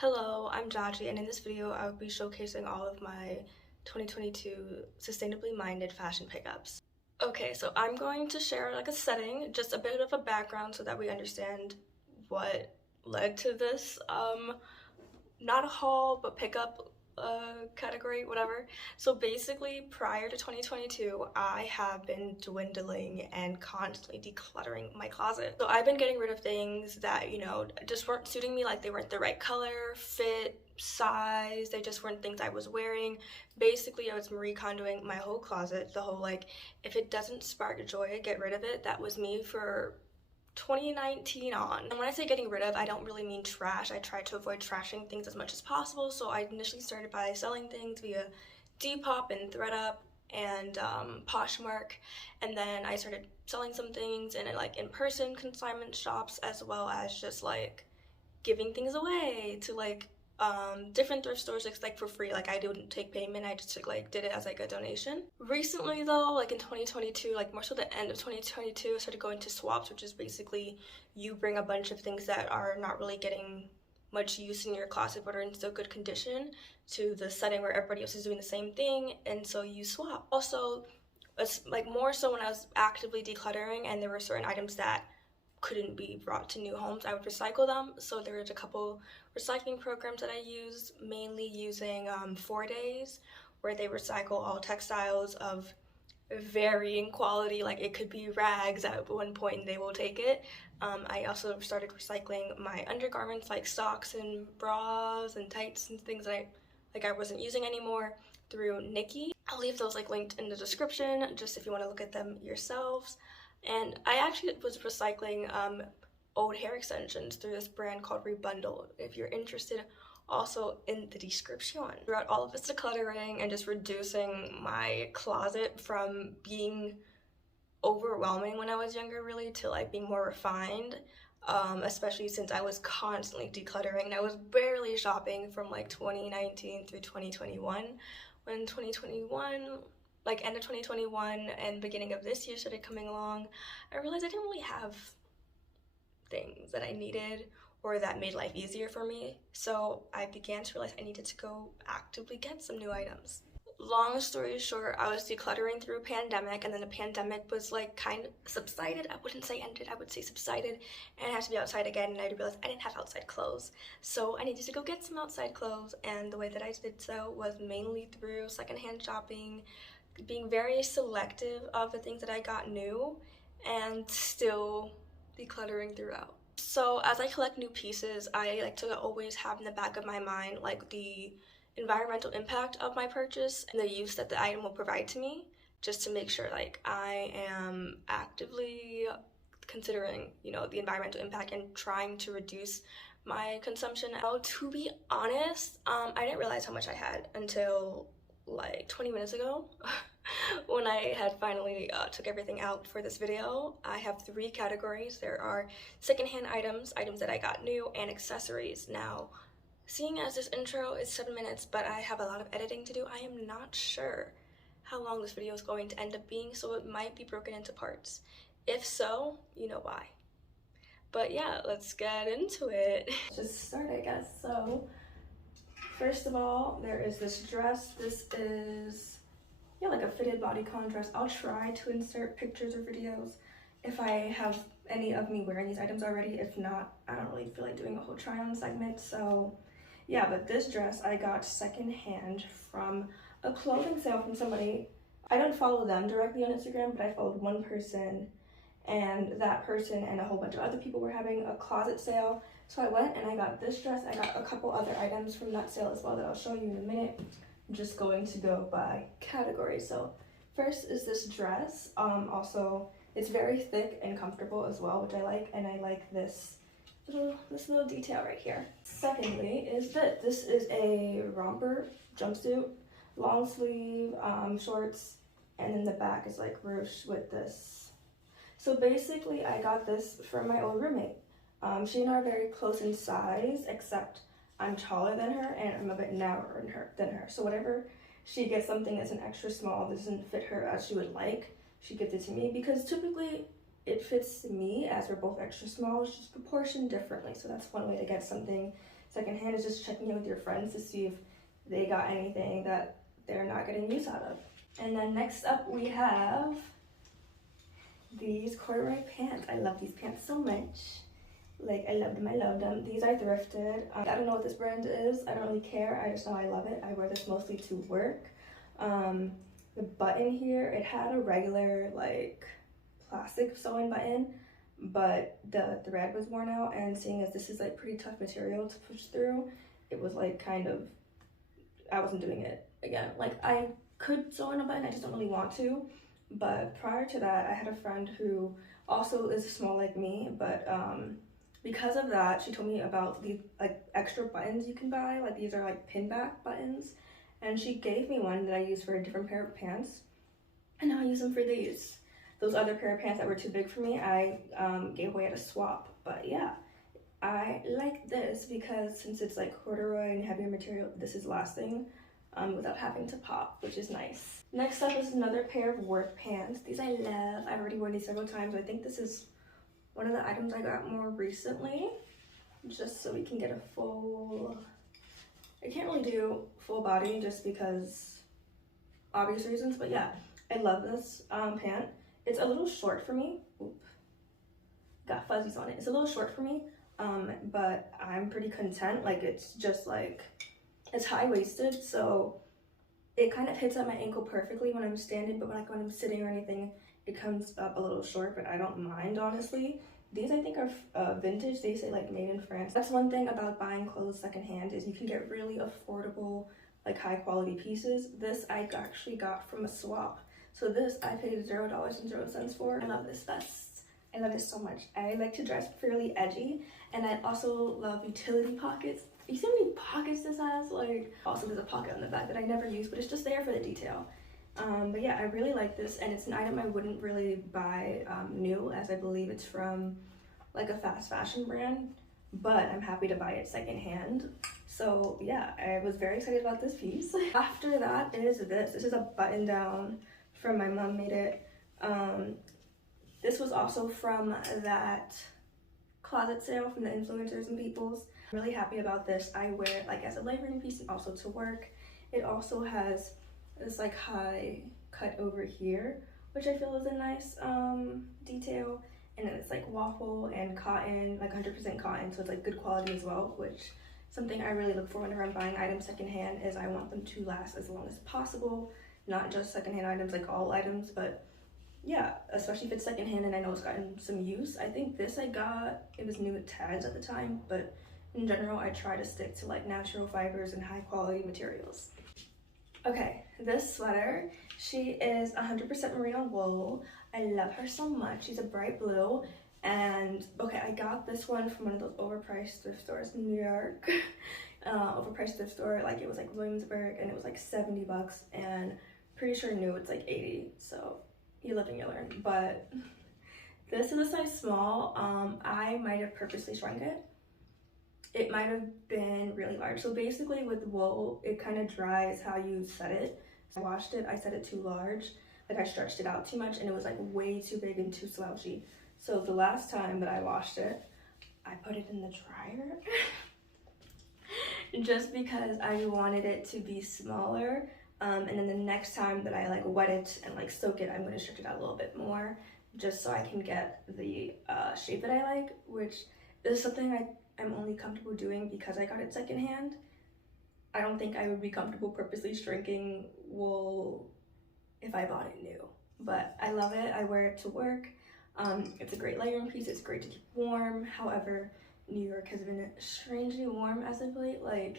Hello, I'm Jaji, and in this video I will be showcasing all of my 2022 sustainably minded fashion pickups. Okay, so I'm going to share like a setting, just a bit of a background so that we understand what led to this not a haul but pickup category, whatever. So basically, prior to 2022, I have been dwindling and constantly decluttering my closet. So I've been getting rid of things that, just weren't suiting me, like they weren't the right color, fit, size, they just weren't things I was wearing. Basically, I was Marie Kondoing my whole closet, the whole like, if it doesn't spark joy, get rid of it. That was me for 2019 on. And when I say getting rid of, I don't really mean trash. I try to avoid trashing things as much as possible. So I initially started by selling things via Depop and ThredUp and Poshmark, and then I started selling some things in like in-person consignment shops, as well as just like giving things away to like different thrift stores, like for free. Like I didn't take payment, I just did it as like a donation. Recently though, like in 2022, like more so the end of 2022, I started going to swaps, which is basically you bring a bunch of things that are not really getting much use in your closet but are in still good condition to the setting where everybody else is doing the same thing, and so you swap. Also, it's like more so when I was actively decluttering and there were certain items that couldn't be brought to new homes, I would recycle them. So there was a couple recycling programs that I used, mainly using 4 Days, where they recycle all textiles of varying quality. Like it could be rags at one point and they will take it. I also started recycling my undergarments, like socks and bras and tights and things that I wasn't using anymore, through Nikki. I'll leave those like linked in the description just if you want to look at them yourselves. And I actually was recycling old hair extensions through this brand called Rebundle. If you're interested, also in the description. Throughout all of this decluttering and just reducing my closet from being overwhelming when I was younger, really, to like being more refined, especially since I was constantly decluttering and I was barely shopping from like 2019 through 2021. When 2021, like end of 2021 and beginning of this year started coming along, I realized I didn't really have things that I needed or that made life easier for me. So I began to realize I needed to go actively get some new items. Long story short, I was decluttering through a pandemic, and then the pandemic was like kind of subsided. I wouldn't say ended, I would say subsided, and I had to be outside again, and I realized I didn't have outside clothes. So I needed to go get some outside clothes, and the way that I did so was mainly through secondhand shopping, being very selective of the things that I got new, and still decluttering throughout. So as I collect new pieces, I like to always have in the back of my mind like the environmental impact of my purchase and the use that the item will provide to me, just to make sure like I am actively considering, the environmental impact and trying to reduce my consumption. Now, to be honest, I didn't realize how much I had until like 20 minutes ago when I had finally took everything out for this video. I have 3 categories. There are secondhand items, items that I got new, and accessories. Now, seeing as this intro is 7 minutes, but I have a lot of editing to do, I am not sure how long this video is going to end up being, so it might be broken into parts. If so, you know why. But yeah, let's get into it. Just start, I guess. So first of all, there is this dress. This is, like a fitted bodycon dress. I'll try to insert pictures or videos if I have any of me wearing these items already. If not, I don't really feel like doing a whole try on segment. So yeah, but this dress I got secondhand from a clothing sale from somebody. I don't follow them directly on Instagram, but I followed one person, and that person and a whole bunch of other people were having a closet sale. So I went and I got this dress. I got a couple other items from that sale as well that I'll show you in a minute. I'm just going to go by category. So first is this dress. Also, it's very thick and comfortable as well, which I like, and I like this little detail right here. Secondly is this. This is a romper jumpsuit, long sleeve, shorts, and then the back is like ruched with this. So basically, I got this from my old roommate. She and I are very close in size, except I'm taller than her and I'm a bit narrower than her. So whatever she gets something that's an extra small, doesn't fit her as she would like, she gives it to me, because typically it fits me as we're both extra small. It's just proportioned differently. So that's one way to get something that's secondhand is just checking in with your friends to see if they got anything that they're not getting use out of. And then next up we have these corduroy pants. I love these pants so much. Like, I love them, I love them. These are thrifted. I don't know what this brand is. I don't really care. I just know I love it. I wear this mostly to work. The button here, it had a regular, like, plastic sew-in button, but the thread was worn out, and seeing as this is, like, pretty tough material to push through, it was, like, kind of, I wasn't doing it again. Like, I could sew in a button, I just don't really want to. But prior to that, I had a friend who also is small like me, but because of that, she told me about these like extra buttons you can buy. Like, these are like pin back buttons, and she gave me one that I used for a different pair of pants, and now I use them for these. Those other pair of pants that were too big for me, I gave away at a swap. But yeah, I like this because since it's like corduroy and heavier material, this is lasting without having to pop, which is nice. Next up is another pair of work pants. These I love. I've already worn these several times. I think this is one of the items I got more recently, just so we can get a full, I can't really do full body just because obvious reasons, but yeah, I love this pant. It's a little short for me. Oop. Got fuzzies on it. It's a little short for me, but I'm pretty content. Like, it's just like, it's high-waisted, so it kind of hits at my ankle perfectly when I'm standing, but like when I'm sitting or anything, it comes up a little short, but I don't mind, honestly. These I think are vintage. They say like made in France. That's one thing about buying clothes secondhand, is you can get really affordable, like high quality pieces. This I actually got from a swap. So this I paid $0.00 for. I love this vest. I love this so much. I like to dress fairly edgy, and I also love utility pockets. You see how many pockets this has? Like, also there's a pocket on the back that I never use, but it's just there for the detail. But yeah, I really like this, and it's an item I wouldn't really buy new, as I believe it's from like a fast fashion brand, but I'm happy to buy it secondhand. So yeah, I was very excited about this piece. After that is this. This is a button down from my mom made it. This was also from that closet sale from the influencers and peoples. I'm really happy about this. I wear it like as a layering piece and also to work. It also has this like high cut over here, which I feel is a nice detail. And then it's like waffle and cotton, like 100% cotton, so it's like good quality as well, which something I really look for whenever I'm buying items secondhand is I want them to last as long as possible. Not just secondhand items, like all items, but yeah, especially if it's secondhand and I know it's gotten some use. I think this I got, it was new with tags at the time, but in general, I try to stick to like natural fibers and high quality materials. Okay, this sweater, she is 100% merino wool. I love her so much. She's a bright blue, and okay, I got this one from one of those overpriced thrift stores in New York. Overpriced thrift store, like it was like Williamsburg, and it was like 70 bucks, and pretty sure new it's like 80, so you live and you learn. But this is a size small. I might have purposely shrunk it. It might have been really large. So basically with wool, it kind of dries how you set it. So I washed it, I set it too large. Like I stretched it out too much, and it was like way too big and too slouchy. So the last time that I washed it, I put it in the dryer just because I wanted it to be smaller. And then the next time that I like wet it and like soak it, I'm going to stretch it out a little bit more just so I can get the shape that I like, which is something I'm only comfortable doing because I got it secondhand. I don't think I would be comfortable purposely shrinking wool if I bought it new, but I love it. I wear it to work. It's a great layering piece. It's great to keep warm. However, New York has been strangely warm as of late. Like,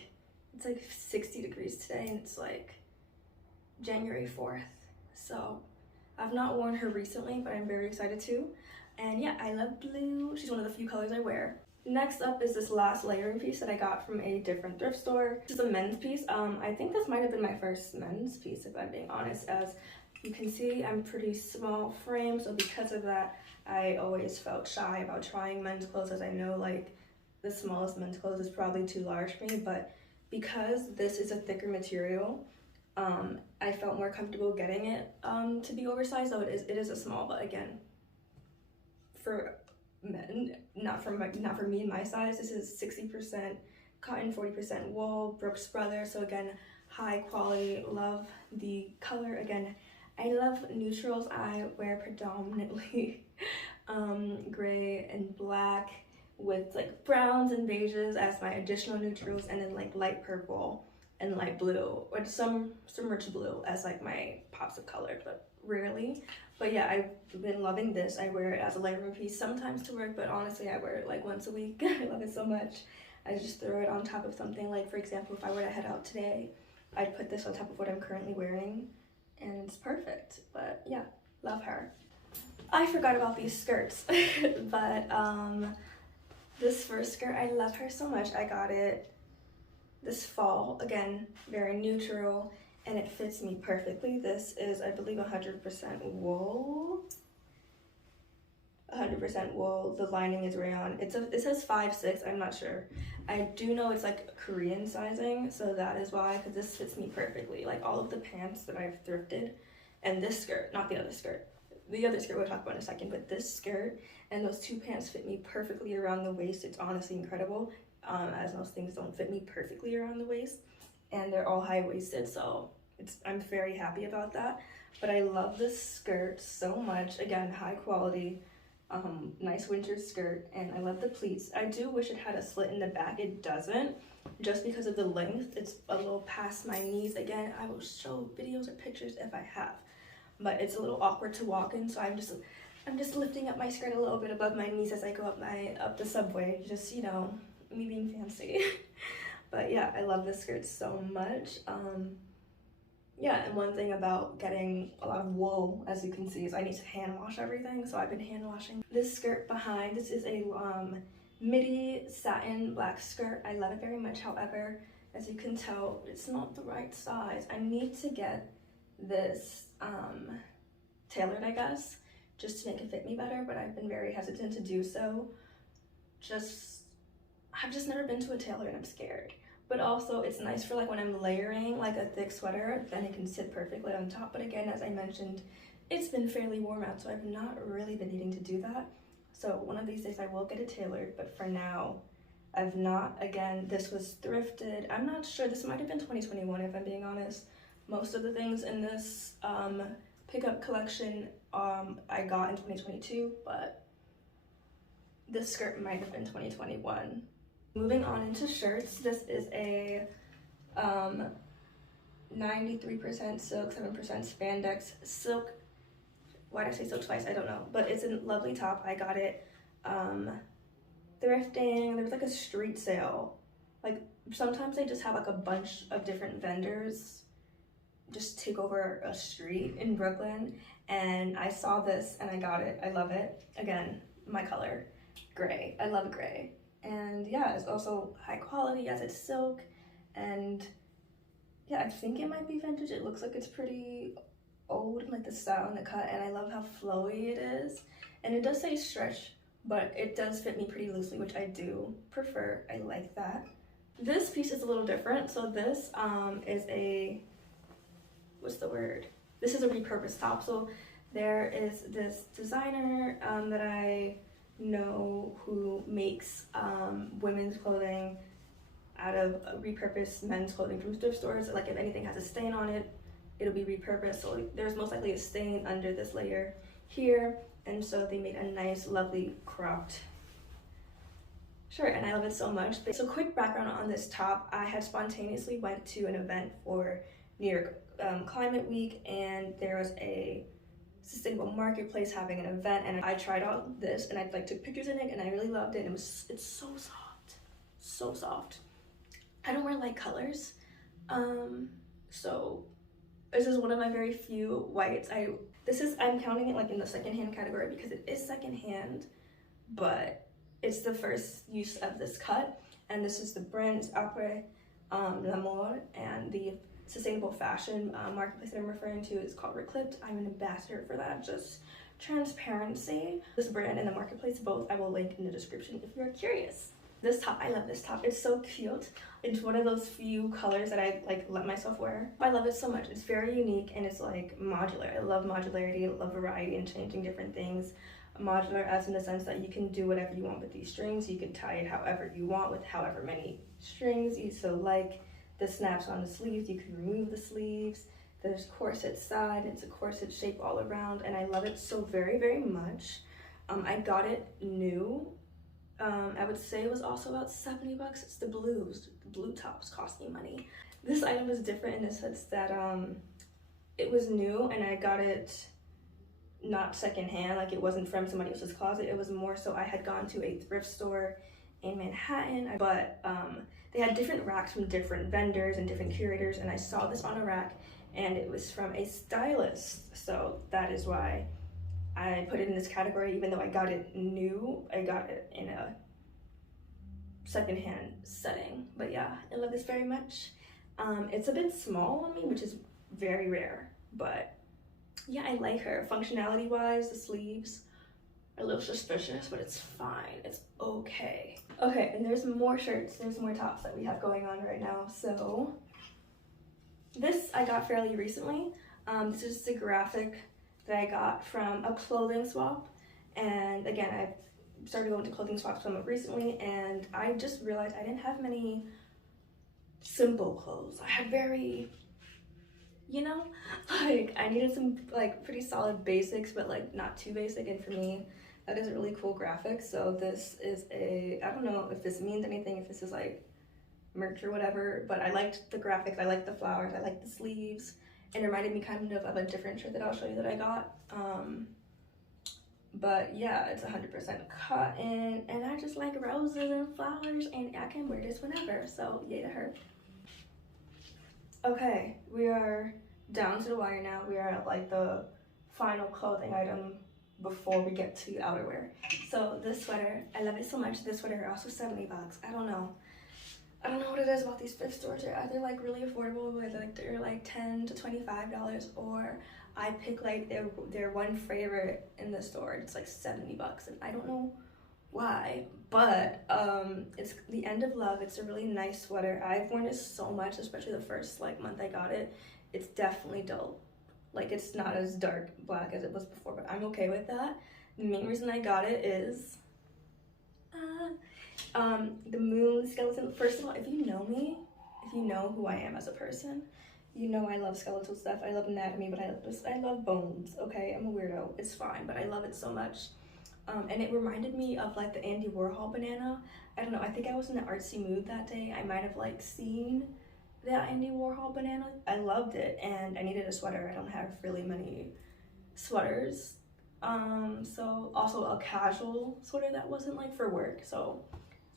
it's like 60 degrees today, and it's like January 4th. So I've not worn her recently, but I'm very excited to. And yeah, I love blue. She's one of the few colors I wear. Next up is this last layering piece that I got from a different thrift store. This is a men's piece. I think this might have been my first men's piece, if I'm being honest. As you can see, I'm pretty small frame, so because of that, I always felt shy about trying men's clothes, as I know like the smallest men's clothes is probably too large for me. But because this is a thicker material, I felt more comfortable getting it to be oversized, though it is a small. But again, for men, not for me and my size, this is 60% cotton, 40% wool, Brooks Brothers. So again, high quality. Love the color. Again, I love neutrals. I wear predominantly gray and black with like browns and beiges as my additional neutrals, and then like light purple and light blue, or some rich blue as like my pops of color, but rarely. But yeah, I've been loving this. I wear it as a layering piece sometimes to work, but honestly I wear it like once a week. I love it so much. I just throw it on top of something. Like for example, if I were to head out today, I'd put this on top of what I'm currently wearing, and it's perfect. But yeah, love her. I forgot about these skirts, but this first skirt, I love her so much. I got it this fall, again, very neutral, and it fits me perfectly. This is, I believe, 100% wool. 100% wool. The lining is rayon. It says 5'6", I'm not sure. I do know it's like Korean sizing, so that is why, because this fits me perfectly. Like all of the pants that I've thrifted, and this skirt, not the other skirt. The other skirt we'll talk about in a second, but this skirt and those two pants fit me perfectly around the waist. It's honestly incredible, as most things don't fit me perfectly around the waist, and they're all high-waisted, so I'm very happy about that. But I love this skirt so much. Again, high quality, nice winter skirt, and I love the pleats. I do wish it had a slit in the back. It doesn't, just because of the length. It's a little past my knees. Again, I will show videos or pictures if I have, but it's a little awkward to walk in, so I'm just lifting up my skirt a little bit above my knees as I go up the subway, just, you know, me being fancy. But yeah, I love this skirt so much. Yeah, and one thing about getting a lot of wool, as you can see, is I need to hand wash everything, so I've been hand washing. This skirt behind, this is a midi satin black skirt. I love it very much. However, as you can tell, it's not the right size. I need to get this tailored, I guess, just to make it fit me better, but I've been very hesitant to do so. I've just never been to a tailor, and I'm scared. But also, it's nice for like when I'm layering like a thick sweater, then it can sit perfectly on top. But again, as I mentioned, it's been fairly warm out, so I've not really been needing to do that. So one of these days I will get it tailored, but for now, I've not. Again, this was thrifted. I'm not sure, this might have been 2021 if I'm being honest. Most of the things in this pickup collection I got in 2022, but this skirt might have been 2021. Moving on into shirts, this is a 93% silk, 7% spandex silk. Why did I say silk twice? I don't know, but it's a lovely top. I got it thrifting. There was like a street sale. Like sometimes they just have like a bunch of different vendors just take over a street in Brooklyn, and I saw this and I got it. I love it. Again, my color, gray. I love gray. And yeah, it's also high quality as it's silk, and yeah, I think it might be vintage. It looks like it's pretty old, like the style and the cut, and I love how flowy it is. And it does say stretch, but it does fit me pretty loosely, which I do prefer. I like that. This piece is a little different. So this is a, what's the word? This is a repurposed top. So there is this designer that I know who makes women's clothing out of repurposed men's clothing from thrift stores. Like if anything has a stain on it, it'll be repurposed. So there's most likely a stain under this layer here, and so they made a nice, lovely cropped shirt, and I love it so much. So quick background on this top: I had spontaneously went to an event for New York Climate Week, and there was a sustainable marketplace having an event, and I tried out this, and I like took pictures in it, and I really loved it. And it's so soft, so soft. I don't wear light colors, so this is one of my very few whites. I'm counting it like in the secondhand category because it is secondhand, but it's the first use of this cut. And this is the brand, it's Après L'Amour, and the sustainable fashion marketplace that I'm referring to is called Reclipped. I'm an ambassador for that, just transparency. This brand and the marketplace, both I will link in the description if you're curious. This top, I love this top. It's so cute. It's one of those few colors that I like let myself wear. I love it so much. It's very unique, and it's like modular. I love modularity, I love variety and changing different things. Modular as in the sense that you can do whatever you want with these strings. You can tie it however you want with however many strings. So like the snaps on the sleeves, you can remove the sleeves. There's corset side, it's a corset shape all around, and I love it so very, very much. I got it new. I would say it was also about 70 bucks. It's the blues. The blue tops cost me money. This item is different in the sense that it was new and I got it not secondhand, like it wasn't from somebody else's closet. It was more so I had gone to a thrift store in Manhattan, but they had different racks from different vendors and different curators, and I saw this on a rack and it was from a stylist. So that is why I put it in this category. Even though I got it new, I got it in a secondhand setting. But yeah, I love this very much. It's a bit small on me, which is very rare, but yeah, I like her. Functionality wise, the sleeves are a little suspicious, but it's fine. It's okay. Okay, and there's more shirts, there's more tops that we have going on right now. So this I got fairly recently. This is the graphic that I got from a clothing swap. And again, I started going to clothing swaps somewhat recently, and I just realized I didn't have many simple clothes. I had very, you know, like I needed some like pretty solid basics, but like not too basic. And for me, that is a really cool graphic. So this is a, I don't know if this means anything, if this is like merch or whatever, but I liked the graphics, I liked the flowers, I liked the sleeves, and it reminded me kind of a different shirt that I'll show you that I got. But yeah, it's 100% cotton, and I just like roses and flowers, and I can wear this whenever, so yay to her. Okay, we are down to the wire now. We are at like the final clothing item before we get to outerwear. So this sweater, I love it so much. This sweater also 70 bucks. I don't know what it is about these thrift stores. They're either like really affordable, but like they're like $10 to $25, or I pick like their one favorite in the store. It's like 70 bucks, and I don't know why, but it's the End of Love. It's a really nice sweater. I've worn it so much, especially the first like month I got it. It's definitely dull. Like it's not as dark black as it was before, but I'm okay with that. The main reason I got it is the moon skeleton. First of all, if you know me, if you know who I am as a person, you know I love skeletal stuff. I love anatomy, but I love bones, okay? I'm a weirdo. It's fine, but I love it so much. And it reminded me of like the Andy Warhol banana. I don't know, I think I was in an artsy mood that day. I might have like seen that Andy Warhol banana. I loved it, and I needed a sweater. I don't have really many sweaters. So also a casual sweater that wasn't like for work. So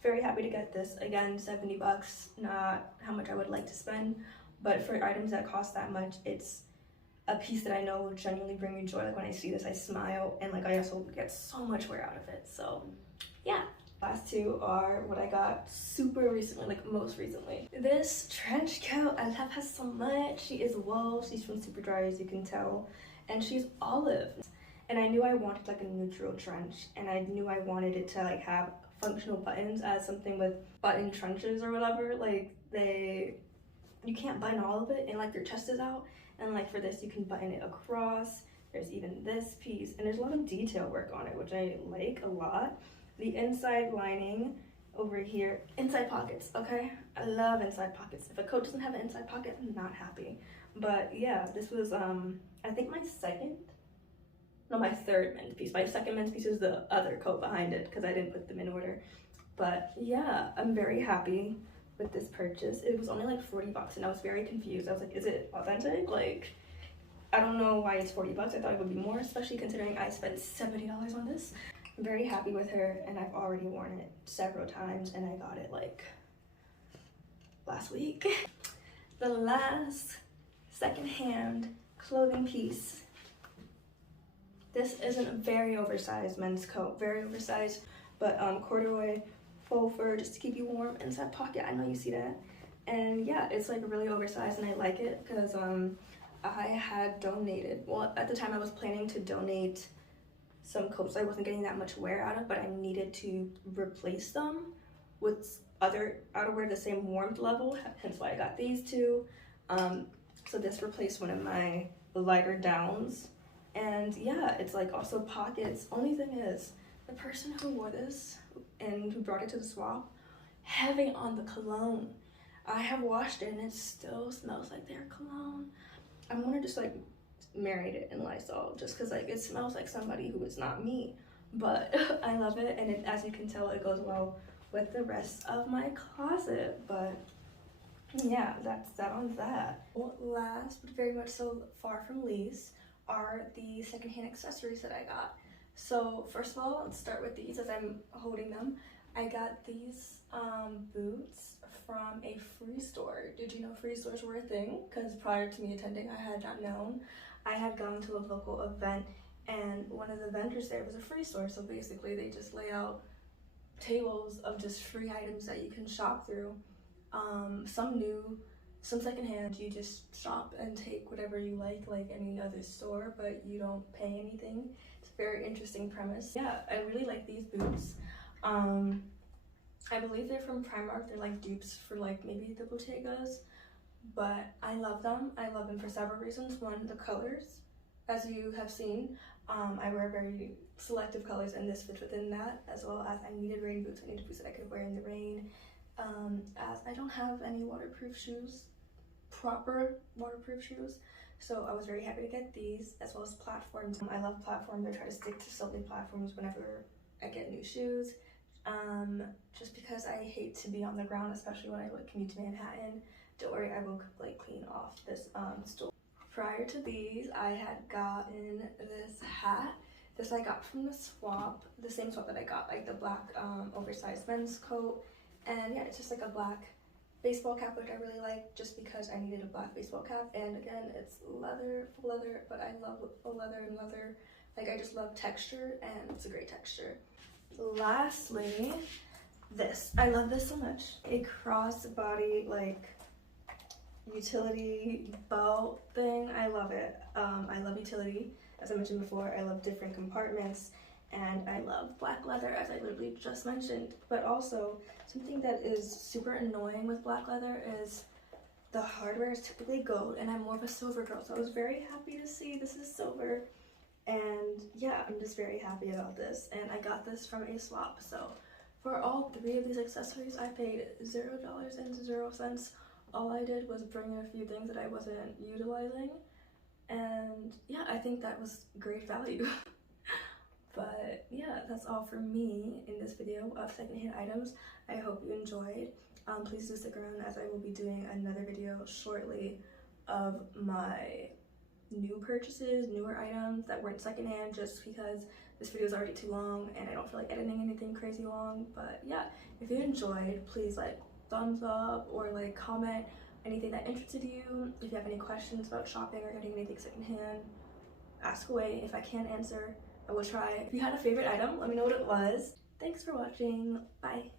very happy to get this. Again, 70 bucks, not how much I would like to spend, but for items that cost that much, it's a piece that I know will genuinely bring me joy. Like when I see this, I smile, and like I also get so much wear out of it. So yeah. Last two are what I got super recently, like most recently. This trench coat, I love her so much. She is wool, she's from Superdry, as you can tell, and she's olive. And I knew I wanted like a neutral trench, and I knew I wanted it to like have functional buttons as something with button trenches or whatever. Like you can't button all of it, and like your chest is out, and like for this you can button it across. There's even this piece, and there's a lot of detail work on it, which I like a lot. The inside lining over here, inside pockets, okay? I love inside pockets. If a coat doesn't have an inside pocket, I'm not happy. But yeah, this was I think my third men's piece. My second men's piece is the other coat behind it because I didn't put them in order. But yeah, I'm very happy with this purchase. It was only like 40 bucks, and I was very confused. I was like, is it authentic? Like, I don't know why it's 40 bucks. I thought it would be more, especially considering I spent $70 on this. I'm very happy with her, and I've already worn it several times, and I got it like last week. The last secondhand clothing piece. This isn't a very oversized men's coat, very oversized, but corduroy faux fur just to keep you warm. Inside pocket, I know you see that. And yeah, it's like really oversized, and I like it because I had donated, well, at the time I was planning to donate some coats I wasn't getting that much wear out of, but I needed to replace them with other outerwear the same warmth level, hence why I got these two. So this replaced one of my lighter downs, and yeah, it's like also pockets. Only thing is, the person who wore this and who brought it to the swap heavy on the cologne. I have washed it and it still smells like their cologne. I'm gonna just like marinate it in Lysol just because like it smells like somebody who is not me. But I love it, and it, as you can tell, it goes well with the rest of my closet. But yeah, that's that on that. Well, last but very much so far from least are the secondhand accessories that I got. So first of all, let's start with these as I'm holding them. I got these boots from a free store. Did you know free stores were a thing? Because prior to me attending, I had not known. I had gone to a local event and one of the vendors there was a free store. So basically they just lay out tables of just free items that you can shop through. Some new, some secondhand. You just shop and take whatever you like any other store, but you don't pay anything. It's a very interesting premise. Yeah, I really like these boots. I believe they're from Primark. They're like dupes for like maybe the Bottegas, but I love them. I love them for several reasons. One, the colors, as you have seen. I wear very selective colors and this fits within that, as well as I needed rain boots. I needed boots that I could wear in the rain, as I don't have any waterproof shoes, proper waterproof shoes. So I was very happy to get these, as well as platforms. I love platforms. I try to stick to silky platforms whenever I get new shoes. Just because I hate to be on the ground, especially when I like commute to Manhattan. Don't worry, I will like clean off this stool. Prior to these, I had gotten this hat. This I got from the swap, the same swap that I got, like the black oversized men's coat. And yeah, it's just like a black baseball cap, which I really like just because I needed a black baseball cap. And again, it's leather, but I love leather and leather. Like I just love texture, and it's a great texture. Lastly, this. I love this so much. A crossbody like utility belt thing. I love it. I love utility, as I mentioned before. I love different compartments, and I love black leather, as I literally just mentioned. But also, something that is super annoying with black leather is the hardware is typically gold, and I'm more of a silver girl, so I was very happy to see this is silver. And yeah, I'm just very happy about this, and I got this from a swap. So for all three of these accessories, I paid $0.00. All I did was bring in a few things that I wasn't utilizing, and yeah, I think that was great value. But yeah, that's all for me in this video of secondhand items. I hope you enjoyed. Please do stick around, as I will be doing another video shortly of my new purchases, newer items that weren't secondhand, just because this video is already too long and I don't feel like editing anything crazy long. But yeah, if you enjoyed, please like thumbs up or like comment anything that interested you. If you have any questions about shopping or getting anything secondhand, ask away. If I can't answer, I will try. If you had a favorite item, let me know what it was. Thanks for watching. Bye.